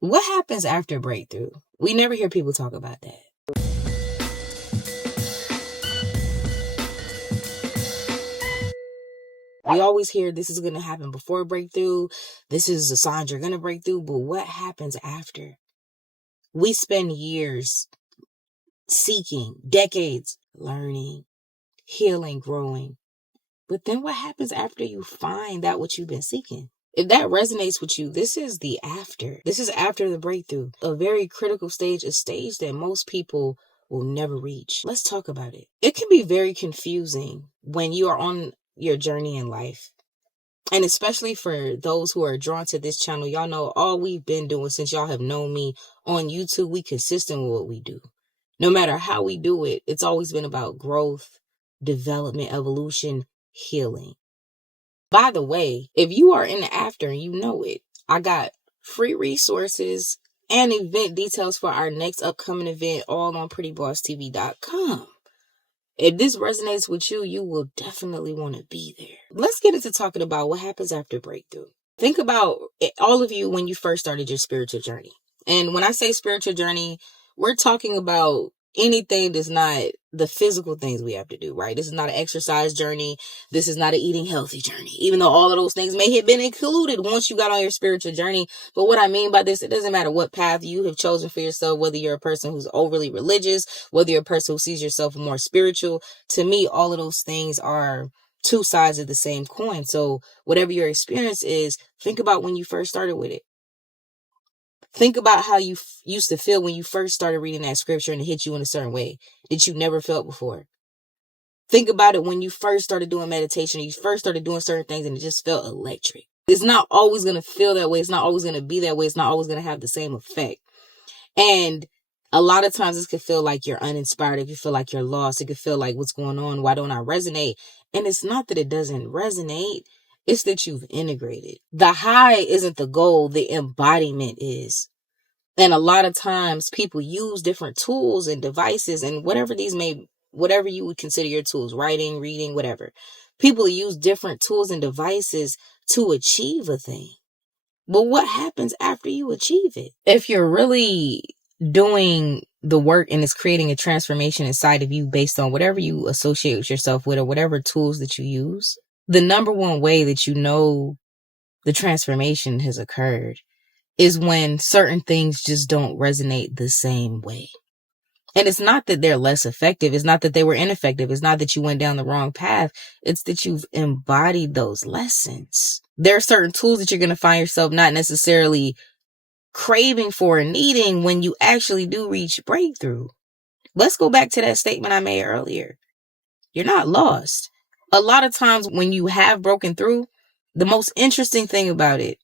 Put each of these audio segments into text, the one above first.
What happens after breakthrough? We never hear people talk about that. We always hear this is going to happen before breakthrough. This is a sign you're going to break through. But what happens after? We spend years seeking, decades learning, healing, growing. But then what happens after you find that what you've been seeking? If that resonates with you, this is the after. This is after the breakthrough. A very critical stage, a stage that most people will never reach. Let's talk about it. It can be very confusing when you are on your journey in life. And especially for those who are drawn to this channel, y'all know all we've been doing since y'all have known me on YouTube, we consistent with what we do. No matter how we do it, it's always been about growth, development, evolution, healing. By the way, if you are in the after and you know it, I got free resources and event details for our next upcoming event all on prettybosstv.com. If this resonates with you, you will definitely want to be there. Let's get into talking about what happens after breakthrough. Think about it, all of you when you first started your spiritual journey. And when I say spiritual journey, we're talking about anything that's not the physical things we have to do, right? This is not an exercise journey. This is not an eating healthy journey, even though all of those things may have been included once you got on your spiritual journey. But what I mean by this, it doesn't matter what path you have chosen for yourself, whether you're a person who's overly religious, whether you're a person who sees yourself more spiritual. To me, all of those things are two sides of the same coin. So whatever your experience is, think about when you first started with it. Think about how you used to feel when you first started reading that scripture and it hit you in a certain way that you never felt before. Think about it when you first started doing meditation, you first started doing certain things and it just felt electric. It's not always going to feel that way. It's not always going to be that way. It's not always going to have the same effect. And a lot of times this could feel like you're uninspired. It could feel like you're lost. It could feel like, what's going on? Why don't I resonate? And it's not that it doesn't resonate. It's that you've integrated. The high isn't the goal. The embodiment is. And a lot of times people use different tools and devices and whatever you would consider your tools, writing, reading, whatever. People use different tools and devices to achieve a thing. But what happens after you achieve it? If you're really doing the work and it's creating a transformation inside of you based on whatever you associate yourself with or whatever tools that you use, the number one way that you know the transformation has occurred is when certain things just don't resonate the same way. And it's not that they're less effective. It's not that they were ineffective. It's not that you went down the wrong path. It's that you've embodied those lessons. There are certain tools that you're going to find yourself not necessarily craving for and needing when you actually do reach breakthrough. Let's go back to that statement I made earlier. You're not lost. A lot of times when you have broken through, the most interesting thing about it,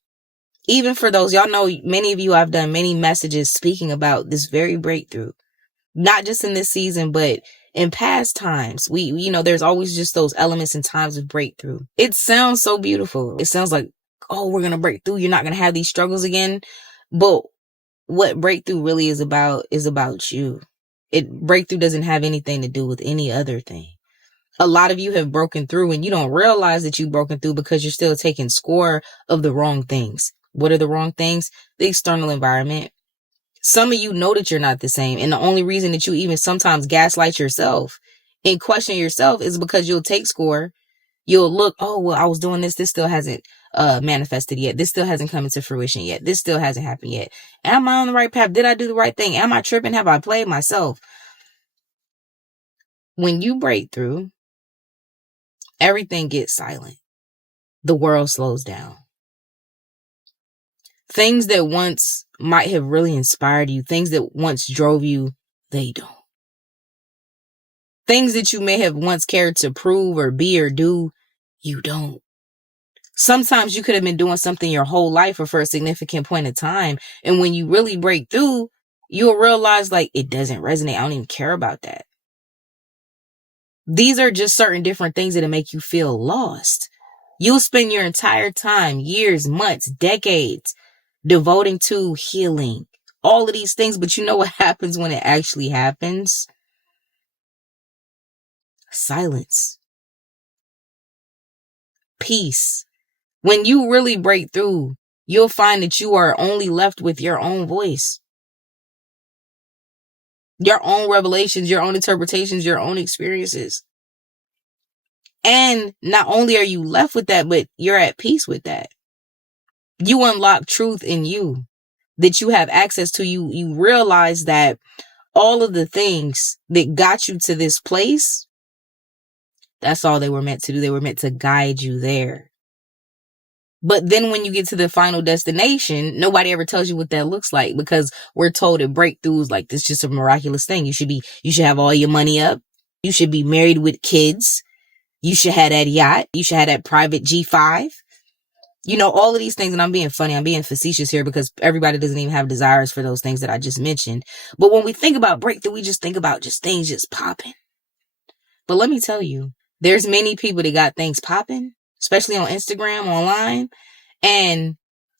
even for those, y'all know, many of you, I've done many messages speaking about this very breakthrough, not just in this season, but in past times. There's always just those elements and times of breakthrough. It sounds so beautiful. It sounds like, oh, we're going to break through. You're not going to have these struggles again. But what breakthrough really is about you. Breakthrough doesn't have anything to do with any other thing. A lot of you have broken through and you don't realize that you've broken through because you're still taking score of the wrong things. What are the wrong things? The external environment. Some of you know that you're not the same. And the only reason that you even sometimes gaslight yourself and question yourself is because you'll take score. You'll look, oh, well, I was doing this. This still hasn't manifested yet. This still hasn't come into fruition yet. This still hasn't happened yet. Am I on the right path? Did I do the right thing? Am I tripping? Have I played myself? When you break through, everything gets silent. The world slows down. Things that once might have really inspired you, things that once drove you, they don't. Things that you may have once cared to prove or be or do, you don't. Sometimes you could have been doing something your whole life or for a significant point of time. And when you really break through, you'll realize like it doesn't resonate. I don't even care about that. These are just certain different things that make you feel lost. You'll spend your entire time, years, months, decades, devoting to healing, all of these things. But you know what happens when it actually happens? Silence. Peace. When you really break through, you'll find that you are only left with your own voice, your own revelations, your own interpretations, your own experiences. And not only are you left with that, but you're at peace with that. You unlock truth in you that you have access to. You realize that all of the things that got you to this place, that's all they were meant to do. They were meant to guide you there. But then when you get to the final destination, nobody ever tells you what that looks like, because we're told that breakthroughs like this just a miraculous thing. You should have all your money up. You should be married with kids. You should have that yacht. You should have that private G5. All of these things. And I'm being funny. I'm being facetious here because everybody doesn't even have desires for those things that I just mentioned. But when we think about breakthrough, we just think about just things just popping. But let me tell you, there's many people that got things popping, especially on Instagram, online, and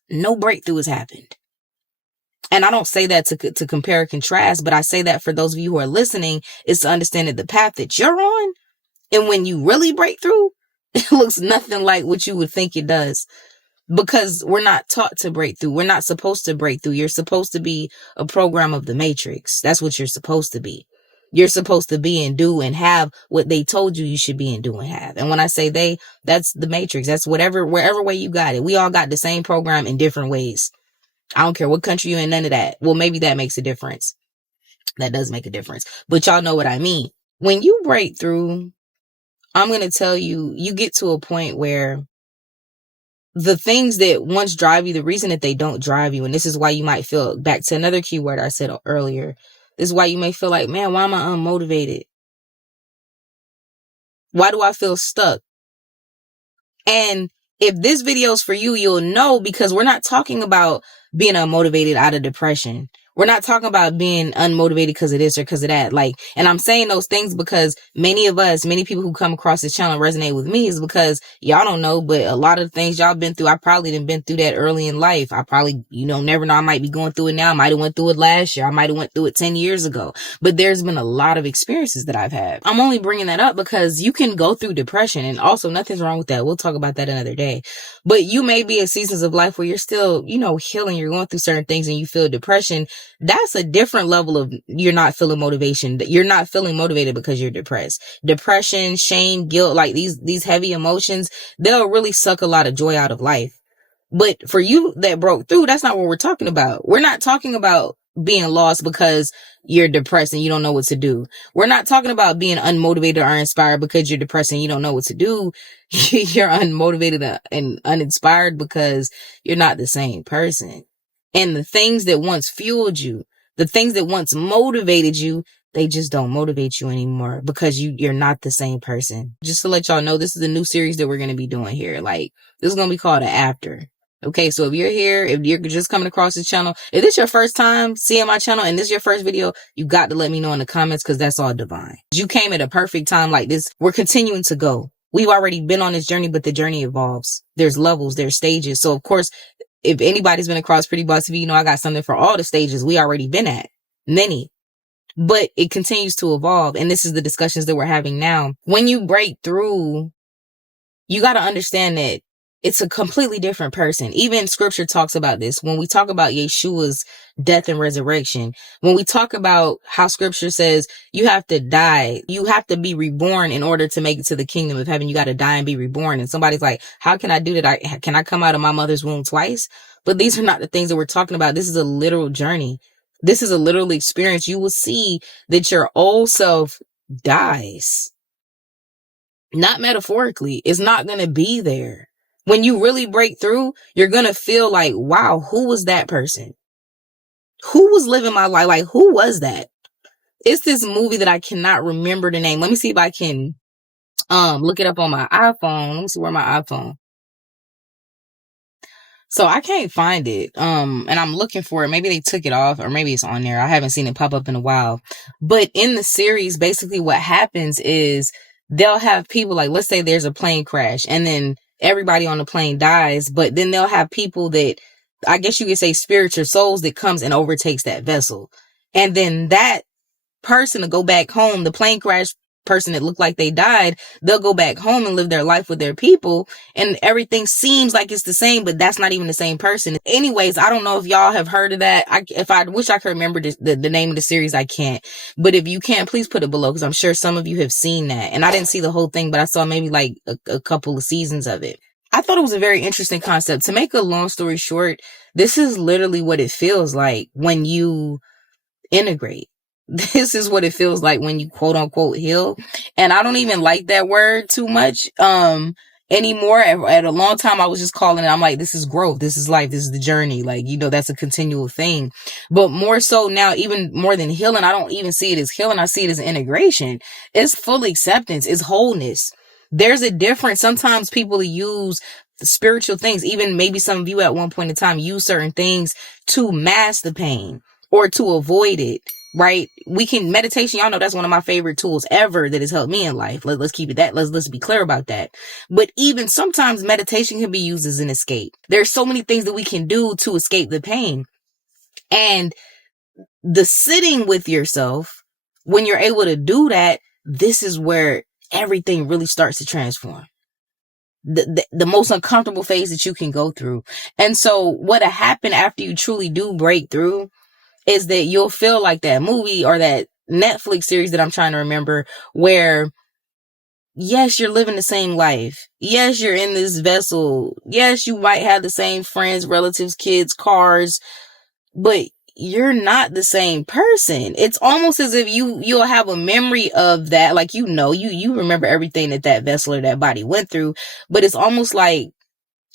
no breakthrough has happened. And I don't say that to compare or contrast, but I say that for those of you who are listening, is to understand that the path that you're on, and when you really break through, it looks nothing like what you would think it does. Because we're not taught to break through. We're not supposed to break through. You're supposed to be a program of the Matrix. That's what you're supposed to be. You're supposed to be and do and have what they told you should be and do and have. And when I say they, that's the Matrix. That's wherever way you got it. We all got the same program in different ways. I don't care what country you're in, none of that. Well, maybe that makes a difference. That does make a difference. But y'all know what I mean. When you break through, I'm going to tell you, you get to a point where the things that once drive you, the reason that they don't drive you, and this is why you might feel, back to another keyword I said earlier, this is why you may feel like, man, why am I unmotivated? Why do I feel stuck? And if this video is for you, you'll know, because we're not talking about being unmotivated out of depression. We're not talking about being unmotivated because of this or because of that. And I'm saying those things because many people who come across this channel resonate with me, is because y'all don't know, but a lot of the things y'all been through, I probably done been through that early in life. I probably, never know. I might be going through it now. I might have went through it last year. I might have went through it 10 years ago. But there's been a lot of experiences that I've had. I'm only bringing that up because you can go through depression, and also nothing's wrong with that. We'll talk about that another day. But you may be in seasons of life where you're still, healing. You're going through certain things and you feel depression. That's a different level of you're not feeling motivation. You're not feeling motivated because you're depressed. Depression, shame, guilt, like these heavy emotions, they'll really suck a lot of joy out of life. But for you that broke through, that's not what we're talking about. We're not talking about being lost because you're depressed and you don't know what to do. We're not talking about being unmotivated or uninspired because you're depressed and you don't know what to do. You're unmotivated and uninspired because you're not the same person. And the things that once fueled you, the things that once motivated you, they just don't motivate you anymore because you're not the same person. Just to let y'all know, this is a new series that we're going to be doing here. This is going to be called an After. Okay, so if you're here, if you're just coming across this channel, if this is your first time seeing my channel and this is your first video, you got to let me know in the comments, because that's all divine. You came at a perfect time like this. We're continuing to go. We've already been on this journey, but the journey evolves. There's levels, there's stages. So of course, if anybody's been across Pretty Boss TV, I got something for all the stages we already been at. Many. But it continues to evolve. And this is the discussions that we're having now. When you break through, you got to understand that it's a completely different person. Even scripture talks about this. When we talk about Yeshua's death and resurrection, when we talk about how scripture says you have to die, you have to be reborn in order to make it to the kingdom of heaven. You got to die and be reborn. And somebody's like, how can I do that? Can I come out of my mother's womb twice? But these are not the things that we're talking about. This is a literal journey. This is a literal experience. You will see that your old self dies. Not metaphorically. It's not going to be there. When you really break through, you're going to feel like, wow, who was that person? Who was living my life? Like, who was that? It's this movie that I cannot remember the name. Let me see if I can look it up on my iPhone. Let me see where my iPhone. So I can't find it. And I'm looking for it. Maybe they took it off, or maybe it's on there. I haven't seen it pop up in a while. But in the series, basically what happens is they'll have people, like, let's say there's a plane crash and then everybody on the plane dies, but then they'll have people that, I guess you could say, spirits or souls, that comes and overtakes that vessel. And then that person to go back home, the plane crash person that looked like they died, they'll go back home and live their life with their people, and everything seems like it's the same, but that's not even the same person. Anyways, I don't know if y'all have heard of that. If I wish I could remember the name of the series, I can't. But if you can, please put it below, because I'm sure some of you have seen that. And I didn't see the whole thing, but I saw maybe like a couple of seasons of it. I thought it was a very interesting concept. To make a long story short, this is literally what it feels like when you integrate. This is what it feels like when you quote unquote heal. And I don't even like that word too much anymore. At a long time, I was just calling it, I'm like, this is growth, this is life, this is the journey. Like, that's a continual thing. But more so now, even more than healing, I don't even see it as healing. I see it as integration. It's full acceptance. It's wholeness. There's a difference. Sometimes people use spiritual things, even maybe some of you at one point in time use certain things to mask the pain or to avoid it, right? Meditation, y'all know that's one of my favorite tools ever that has helped me in life. Let's keep it that. Let's be clear about that. But even sometimes meditation can be used as an escape. There's so many things that we can do to escape the pain. And the sitting with yourself, when you're able to do that, this is where everything really starts to transform. The most uncomfortable phase that you can go through. And so what'll happen after you truly do break through is that you'll feel like that movie or that Netflix series that I'm trying to remember, where yes, you're living the same life. Yes, you're in this vessel. Yes, you might have the same friends, relatives, kids, cars, but you're not the same person. It's almost as if you'll have a memory of that. Like, you remember everything that vessel or that body went through, but it's almost like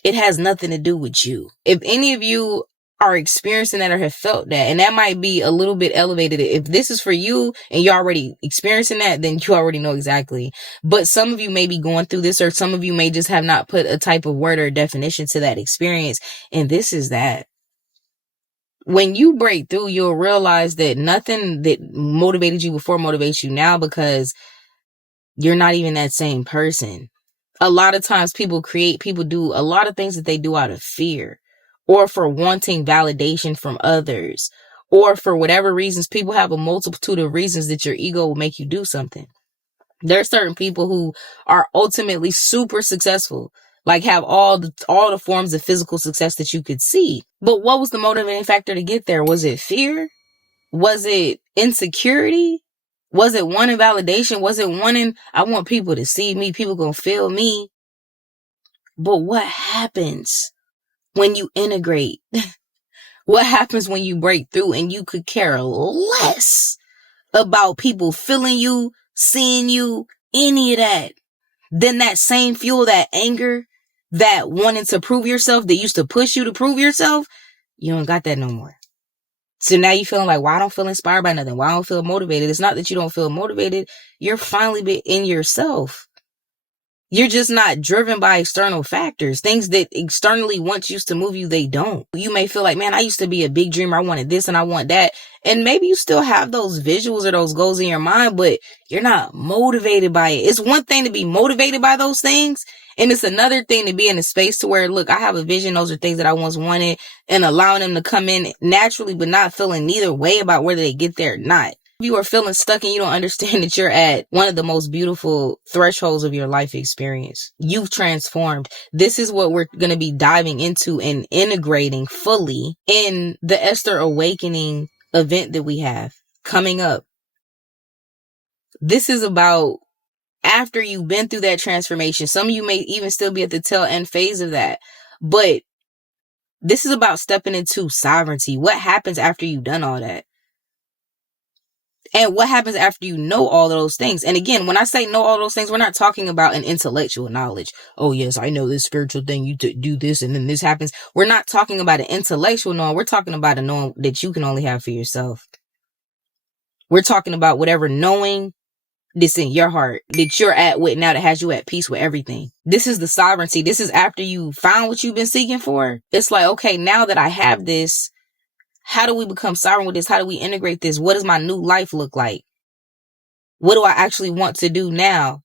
it has nothing to do with you. If any of you are experiencing that or have felt that, and that might be a little bit elevated. If this is for you and you're already experiencing that, then you already know exactly. But some of you may be going through this, or some of you may just have not put a type of word or definition to that experience. And this is that. When you break through, you'll realize that nothing that motivated you before motivates you now, because you're not even that same person. A lot of times people do a lot of things that they do out of fear, or for wanting validation from others, or for whatever reasons. People have a multitude of reasons that your ego will make you do something. There are certain people who are ultimately super successful, like have all the forms of physical success that you could see. But what was the motivating factor to get there? Was it fear? Was it insecurity? Was it wanting validation? Was it wanting, I want people to see me, people gonna feel me? But what happens when you integrate? What happens when you break through and you could care less about people feeling you, seeing you, any of that? Then that same fuel, that anger, that wanting to prove yourself, that used to push you to prove yourself, you don't got that no more. So now you feeling like, well, I don't feel inspired by nothing. Well, I don't feel motivated. It's not that you don't feel motivated. You're finally in yourself. You're just not driven by external factors. Things that externally once used to move you, they don't. You may feel like, man, I used to be a big dreamer. I wanted this and I want that. And maybe you still have those visuals or those goals in your mind, but you're not motivated by it. It's one thing to be motivated by those things, and it's another thing to be in a space to where, look, I have a vision. Those are things that I once wanted, and allowing them to come in naturally, but not feeling neither way about whether they get there or not. If you are feeling stuck and you don't understand that you're at one of the most beautiful thresholds of your life experience, you've transformed. This is what we're going to be diving into and integrating fully in the Esther Awakening event that we have coming up. This is about after you've been through that transformation. Some of you may even still be at the tail end phase of that, but this is about stepping into sovereignty. What happens after you've done all that? And what happens after you know all of those things? And again, when I say know all those things, we're not talking about an intellectual knowledge. Oh, yes, I know this spiritual thing. You do this and then this happens. We're not talking about an intellectual knowing. We're talking about a knowing that you can only have for yourself. We're talking about whatever knowing that's in your heart that you're at with now, that has you at peace with everything. This is the sovereignty. This is after you found what you've been seeking for. It's like, okay, now that I have this, how do we become sovereign with this? How do we integrate this? What does my new life look like? What do I actually want to do now?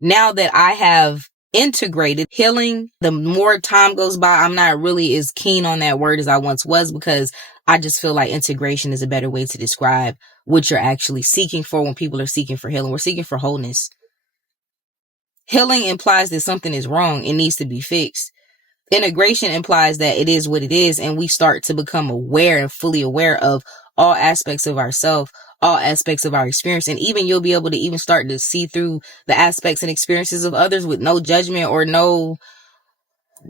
Now that I have integrated healing, the more time goes by, I'm not really as keen on that word as I once was, because I just feel like integration is a better way to describe what you're actually seeking for when people are seeking for healing. We're seeking for wholeness. Healing implies that something is wrong. It needs to be fixed. Integration implies that it is what it is, and we start to become aware and fully aware of all aspects of ourselves, all aspects of our experience, and even you'll be able to even start to see through the aspects and experiences of others with no judgment or no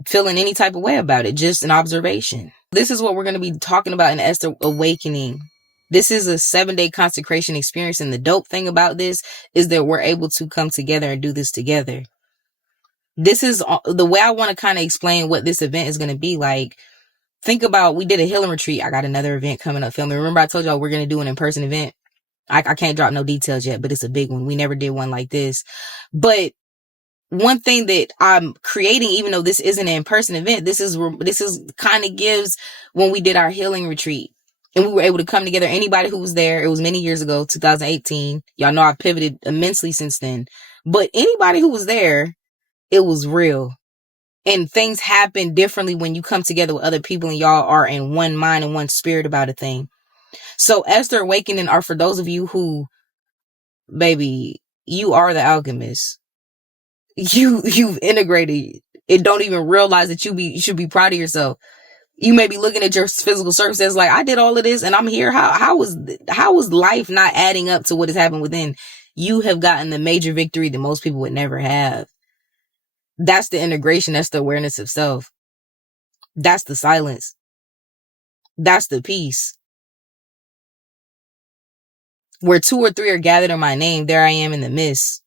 feeling any type of way about it, just an observation. This is what we're going to be talking about in Esther Awakening. This is a 7-day consecration experience, and the dope thing about this is that we're able to come together and do this together. This is the way I want to kind of explain what this event is going to be like. Think about, we did a healing retreat. I got another event coming up filming. Remember I told y'all we're going to do an in-person event? I can't drop no details yet, but it's a big one. We never did one like this. But one thing that I'm creating, even though this isn't an in-person event, this is kind of gives when we did our healing retreat and we were able to come together. Anybody who was there, it was many years ago, 2018. Y'all know I pivoted immensely since then. But anybody who was there, it was real. And things happen differently when you come together with other people and y'all are in one mind and one spirit about a thing. So Esther Awakening are for those of you who, baby, you are the alchemist. You've integrated it. Don't even realize that you should be proud of yourself. You may be looking at your physical circumstances like, I did all of this and I'm here. How was life not adding up to what has happened within? You have gotten the major victory that most people would never have. That's the integration. That's the awareness of self. That's the silence. That's the peace. Where 2 or 3 are gathered in my name, there I am in the midst.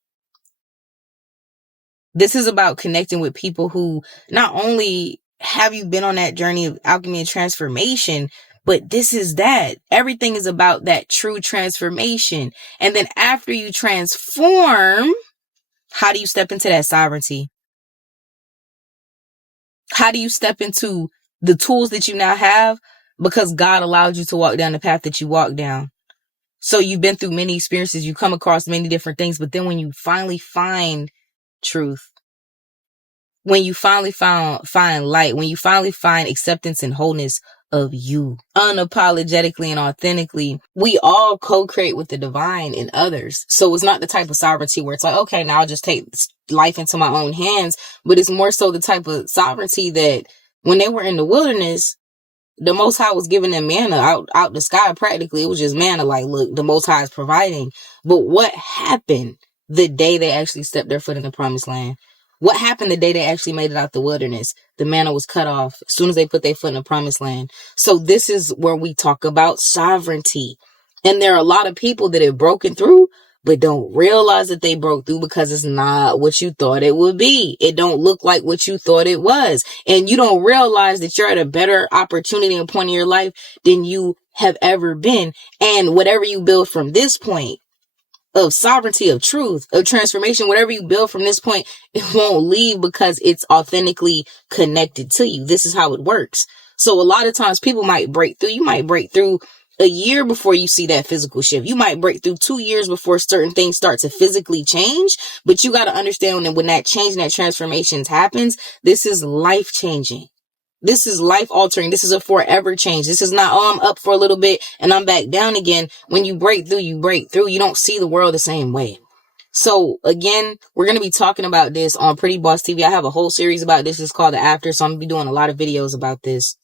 This is about connecting with people who not only have you been on that journey of alchemy and transformation, but this is that. Everything is about that true transformation. And then after you transform, how do you step into that sovereignty? How do you step into the tools that you now have? Because God allowed you to walk down the path that you walk down. So you've been through many experiences, you come across many different things, but then when you finally find truth, when you finally find light, when you finally find acceptance and wholeness of you, unapologetically and authentically, we all co-create with the divine in others. So it's not the type of sovereignty where it's like, okay, now I'll just take life into my own hands, but it's more so the type of sovereignty that when they were in the wilderness, the Most High was giving them manna out the sky. Practically, it was just manna. Like, look, the Most High is providing. But what happened the day they actually stepped their foot in the promised land? What happened the day they actually made it out the wilderness? The manna was cut off as soon as they put their foot in the promised land. So this is where we talk about sovereignty. And there are a lot of people that have broken through, but don't realize that they broke through because it's not what you thought it would be. It don't look like what you thought it was. And you don't realize that you're at a better opportunity and point in your life than you have ever been. And whatever you build from this point of sovereignty, of truth, of transformation, whatever you build from this point, it won't leave because it's authentically connected to you. This is how it works. So a lot of times people might break through. You might break through a year before you see that physical shift. You might break through 2 years before certain things start to physically change. But you got to understand that when that change and that transformation happens, this is life changing. This is life altering. This is a forever change. This is not, oh, I'm up for a little bit and I'm back down again. When you break through, you break through. You don't see the world the same way. So again, we're going to be talking about this on Pretty Boss TV. I have a whole series about this. It's called The After. So I'm going to be doing a lot of videos about this.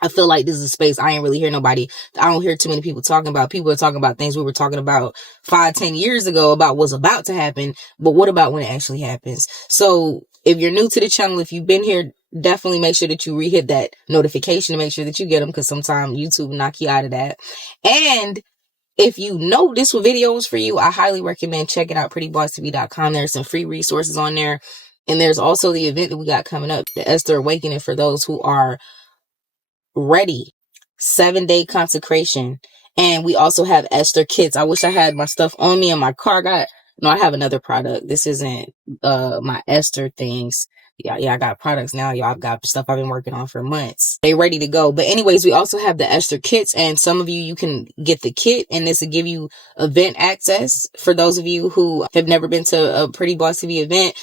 I feel like this is a space I ain't really hear nobody. I don't hear too many people talking about. People are talking about things we were talking about 5-10 years ago about what's about to happen. But what about when it actually happens? So if you're new to the channel, if you've been here, definitely make sure that you re-hit that notification to make sure that you get them, because sometimes YouTube will knock you out of that. And if you know this video was for you, I highly recommend checking out prettybosstv.com. There's some free resources on there. And there's also the event that we got coming up, the Esther Awakening, for those who are ready. 7-day consecration. And we also have Esther kits. I wish I had my stuff on me in my car. I have another product. This isn't my Esther things. Yeah, I got products now, y'all. I've got stuff I've been working on for months. They ready to go. But anyways, we also have the Esther kits, and some of you can get the kit, and this will give you event access. For those of you who have never been to a Pretty Boss TV event,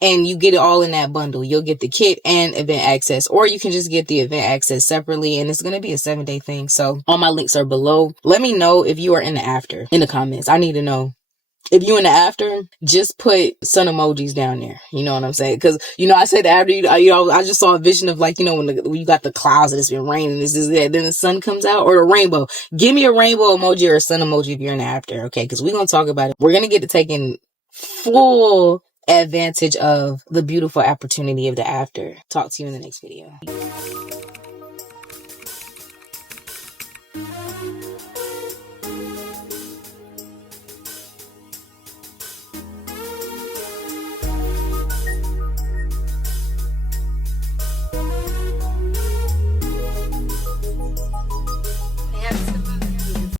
And you get it all in that bundle. You'll get the kit and event access, or you can just get the event access separately, and it's going to be a 7-day thing. So all my links are below. Let me know if you are in the after in the comments. I need to know. If you in the after, just put sun emojis down there. You know what I'm saying? Because, I said after, I just saw a vision of like, when you got the clouds and it's been raining, this is that, then the sun comes out, or a rainbow. Give me a rainbow emoji or a sun emoji if you're in the after, okay? Because we're going to talk about it. We're going to get to taking full advantage of the beautiful opportunity of the after. Talk to you in the next video.